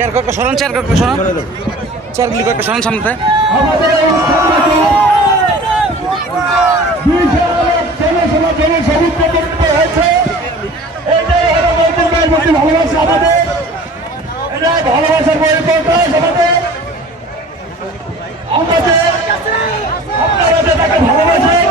Chair কয়েকটা সরান, chair কয়েকটা সরান, চেয়ারগুলি কয়েকটা সরান সামনে। ভালোবাসার পরিপ্রকাশ আমাদের, আমাদের আপনারা যে তাকে ভালোবাসেন